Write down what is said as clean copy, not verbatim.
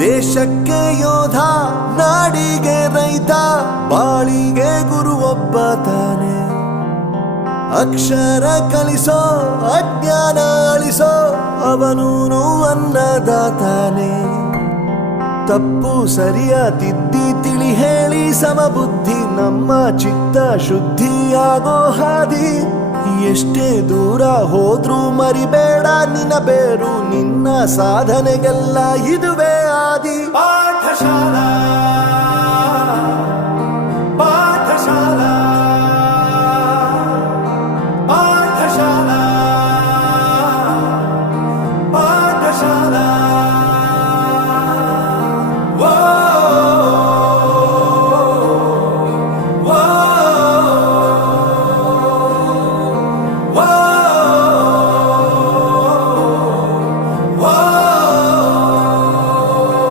ದೇಶಕ್ಕೆ ಯೋಧ, ನಾಡಿಗೆ ರೈತ, ಬಾಳಿಗೆ ಗುರು ಒಬ್ಬ ತಾನೆ. ಅಕ್ಷರ ಕಲಿಸೋ, ಅಜ್ಞಾನ ಅಳಿಸೋ, ಅವನೂನು ಅನ್ನದಾತಾನೆ. ತಪ್ಪು ಸರಿಯ ತಿದ್ದಿ ತಿಳಿ ಹೇಳಿ ಸಮಬುದ್ಧಿ, ನಮ್ಮ ಚಿತ್ತ ಶುದ್ಧಿಯಾಗೋ ಹಾದಿ. ಎಷ್ಟೇ ದೂರ ಹೋದ್ರೂ ಮರಿಬೇಡ ನಿನ್ನ ಬೇರು, ನಿನ್ನ ಸಾಧನೆಗೆಲ್ಲ ಇದುವೇ ಆದಿ.